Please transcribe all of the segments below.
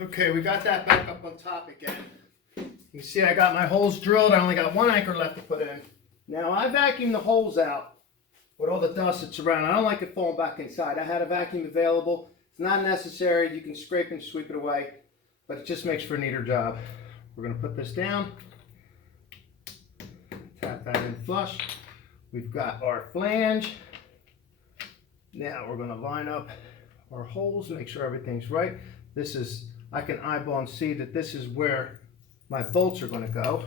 Okay, we got that back up on top again. You can see I got my holes drilled. I only got one anchor left to put in. Now I vacuumed the holes out with all the dust that's around. I don't like it falling back inside. I had a vacuum available. It's not necessary. You can scrape and sweep it away, but it just makes for a neater job. We're going to put this down. Tap that in flush. We've got our flange. Now we're going to line up our holes, make sure everything's right. This is, I can eyeball and see that this is where my bolts are going to go.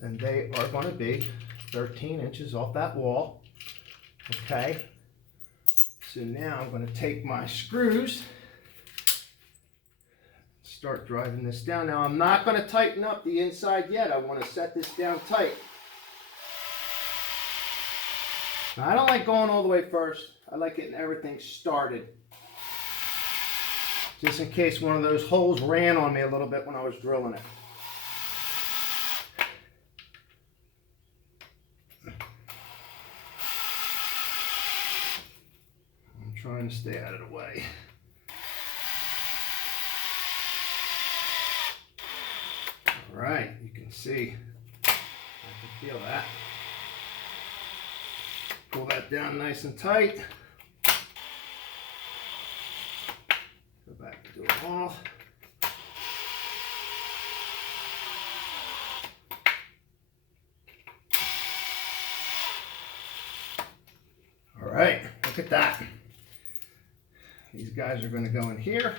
And they are going to be 13 inches off that wall. Okay. So now I'm going to take my screws, start driving this down. Now I'm not going to tighten up the inside yet. I want to set this down tight. Now, I don't like going all the way first. I like getting everything started. Just in case one of those holes ran on me a little bit when I was drilling it. I'm trying to stay out of the way. All right, you can see, I can feel that. Pull that down nice and tight. Go back and do it all. All right, look at that. These guys are going to go in here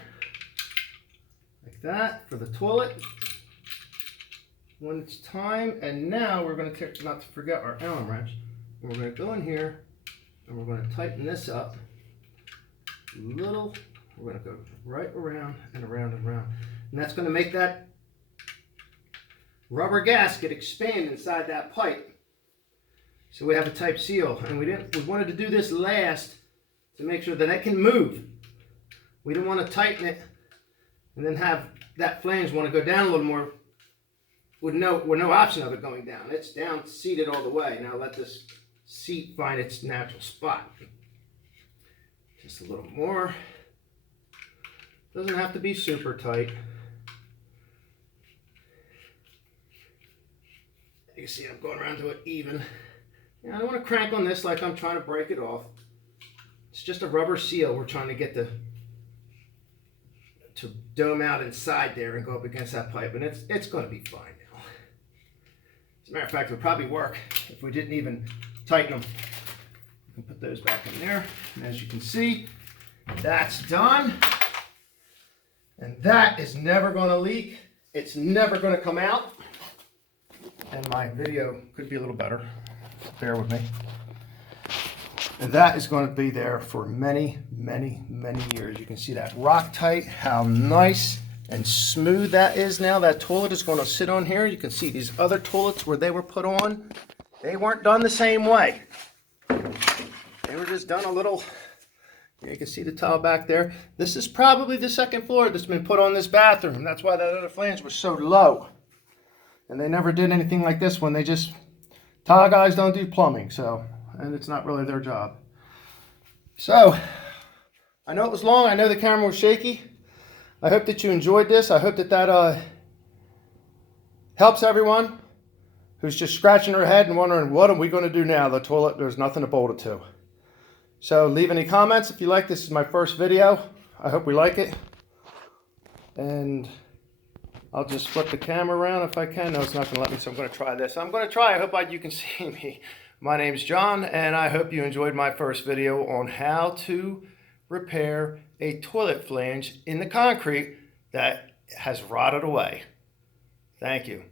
like that for the toilet when it's time. And now we're going to take, not to forget our Allen wrench. We're going to go in here and we're going to tighten this up a little. We're going to go right around and around and around. And that's going to make that rubber gasket expand inside that pipe. So we have a type seal. And we wanted to do this last to make sure that it can move. We didn't want to tighten it and then have that flange want to go down a little more with no option of it going down. It's down seated all the way. Now let this seat find its natural spot. Just a little more. Doesn't have to be super tight. You can see I'm going around to it even. Now I don't want to crank on this like I'm trying to break it off. It's just a rubber seal. We're trying to get to dome out inside there and go up against that pipe, and it's going to be fine now. As a matter of fact, it would probably work if we didn't even tighten them. We can put those back in there, and as you can see, that's done. And that is never going to leak. It's never going to come out. And my video could be a little better. Bear with me. And that is going to be there for many, many, many years. You can see that rock tight, how nice and smooth that is now. That toilet is going to sit on here. You can see these other toilets where they were put on. They weren't done the same way. They were just done a little. You can see the tile back there. This is probably the second floor that's been put on this bathroom. That's why that other flange was so low. And they never did anything like this one. They just, tile guys don't do plumbing, so, and it's not really their job. So, I know it was long. I know the camera was shaky. I hope that you enjoyed this. I hope that helps everyone who's just scratching their head and wondering, what are we going to do now? The toilet, there's nothing to bolt it to. So leave any comments if you like. This is my first video. I hope we like it. And I'll just flip the camera around if I can. No, it's not going to let me, so I'm going to try this. I'm going to try. I hope you can see me. My name's John, and I hope you enjoyed my first video on how to repair a toilet flange in the concrete that has rotted away. Thank you.